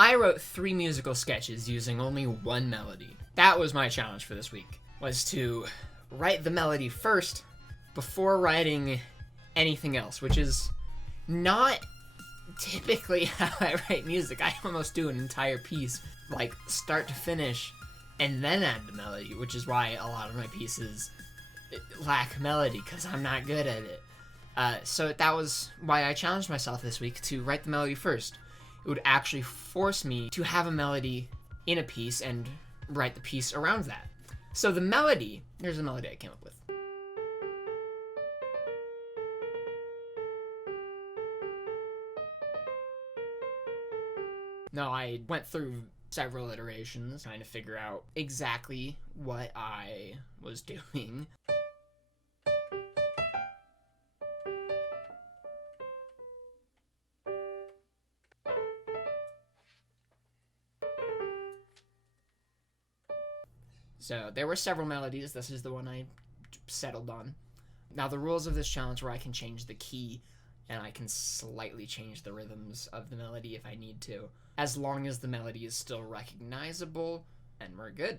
I wrote 3 musical sketches using only 1 melody. That was my challenge for this week, was to write the melody first before writing anything else, which is not typically how I write music. I almost do an entire piece, like start to finish, and then add the melody, which is why a lot of my pieces lack melody, because I'm not good at it. So that was why I challenged myself this week to write the melody first. It would actually force me to have a melody in a piece and write the piece around that. So the melody, here's a melody I came up with. Now, I went through several iterations trying to figure out exactly what I was doing. So there were several melodies. This is the one I settled on. Now, the rules of this challenge were I can change the key and I can slightly change the rhythms of the melody if I need to, as long as the melody is still recognizable, and we're good.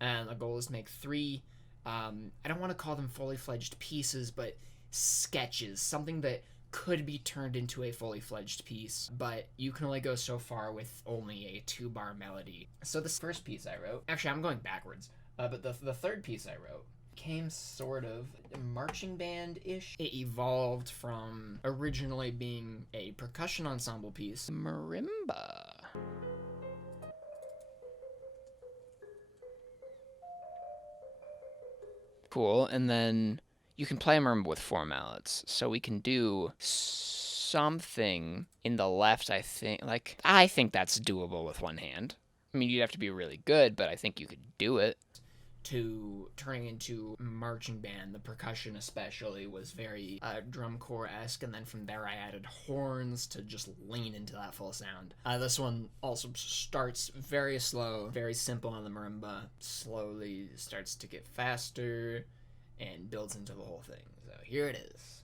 And the goal is to make 3, I don't want to call them fully fledged pieces, but sketches, something that could be turned into a fully fledged piece, but you can only go so far with only a 2-bar melody. So this first piece I wrote, actually I'm going backwards, but the third piece I wrote came sort of marching band-ish. It evolved from originally being a percussion ensemble piece, marimba. Cool, and then you can play a marimba with 4 mallets, so we can do something in the left, I think. Like, I think that's doable with 1 hand. I mean, you'd have to be really good, but I think you could do it. To turning into marching band, the percussion especially was very drum corps-esque, and then from there I added horns to just lean into that full sound. This one also starts very slow, very simple on the marimba, slowly starts to get faster, and builds into the whole thing. So here it is.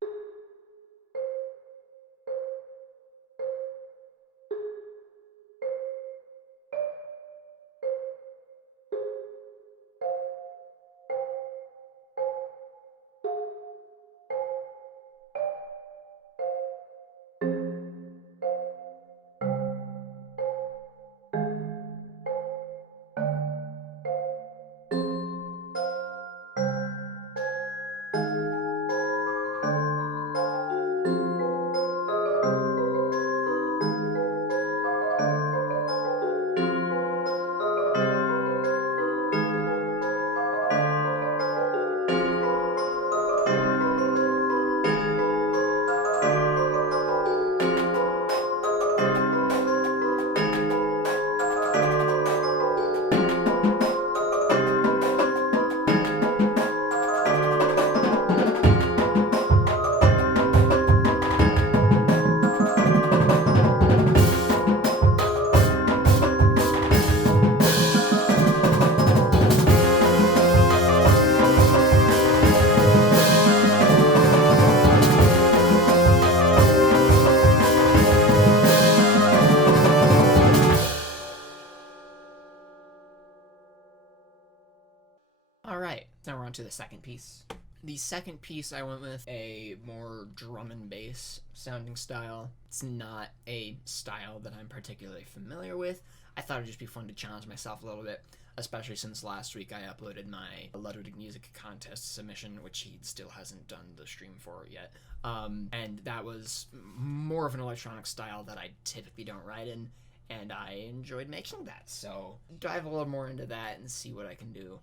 Alright, now we're on to the second piece. The second piece I went with a more drum and bass sounding style. It's not a style that I'm particularly familiar with. I thought it'd just be fun to challenge myself a little bit, especially since last week I uploaded my Ludwig Music Contest submission, which he still hasn't done the stream for yet. And that was more of an electronic style that I typically don't write in, and I enjoyed making that. So dive a little more into that and see what I can do.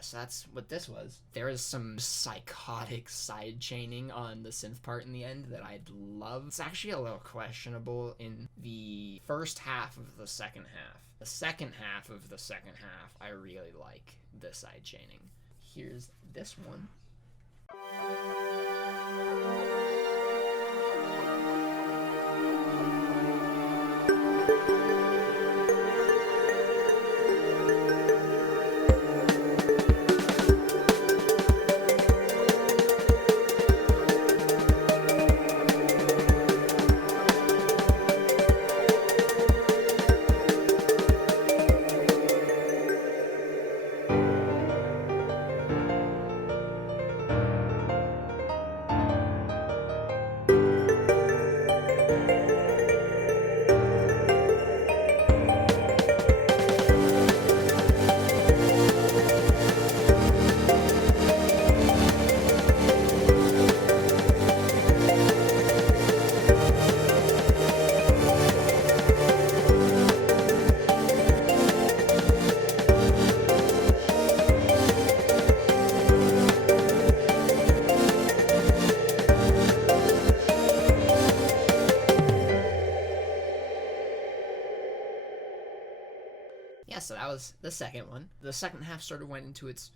So that's what this was. There is some psychotic side chaining on the synth part in the end that I'd love. It's actually a little questionable in the first half of the second half. The second half of the second half, I really like the side chaining. Here's this one. Yeah, so that was the second one. The second half sort of went into its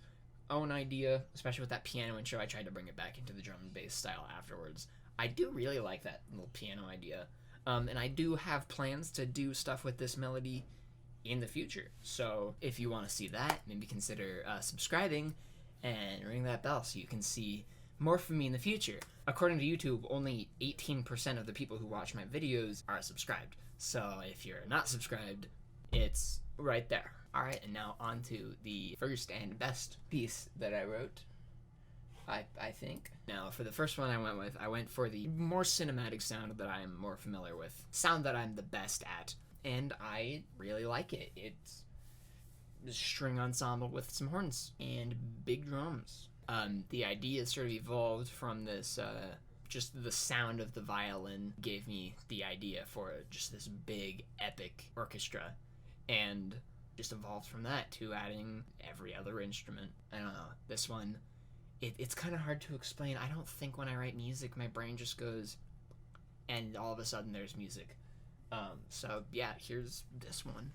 own idea, especially with that piano intro. I tried to bring it back into the drum and bass style afterwards. I do really like that little piano idea. And I do have plans to do stuff with this melody in the future. So if you want to see that, maybe consider subscribing and ring that bell so you can see more from me in the future. According to YouTube, only 18% of the people who watch my videos are subscribed. So if you're not subscribed, it's right there. Alright, and now on to the first and best piece that I wrote, I think. Now, for the first one I went for the more cinematic sound that I'm more familiar with. Sound that I'm the best at. And I really like it. It's a string ensemble with some horns and big drums. The idea sort of evolved from this, just the sound of the violin gave me the idea for just this big, epic orchestra. And just evolved from that to adding every other instrument. I don't know, this one, it's kind of hard to explain. I don't think when I write music, my brain just goes, and all of a sudden there's music. So yeah, here's this one.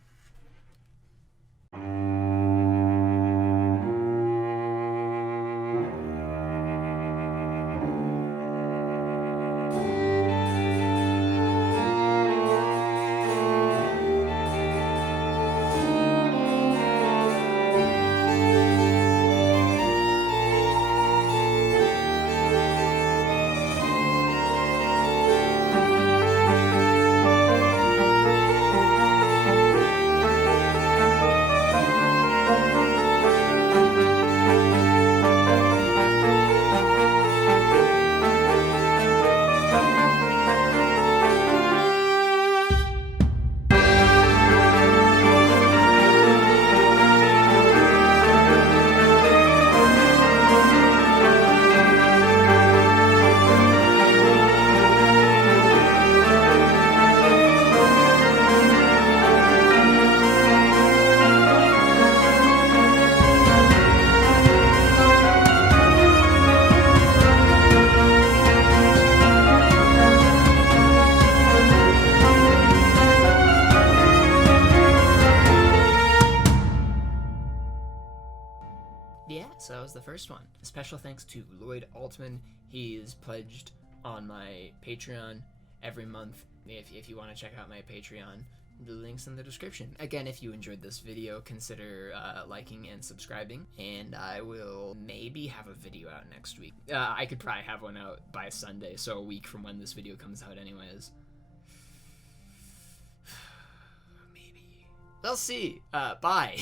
Yeah, so that was the first one. A special thanks to Lloyd Altman. He's pledged on my Patreon every month. If you want to check out my Patreon, the link's in the description. Again, if you enjoyed this video, consider liking and subscribing, and I will maybe have a video out next week. I could probably have one out by Sunday, so a week from when this video comes out anyways. Maybe. We'll see. Bye.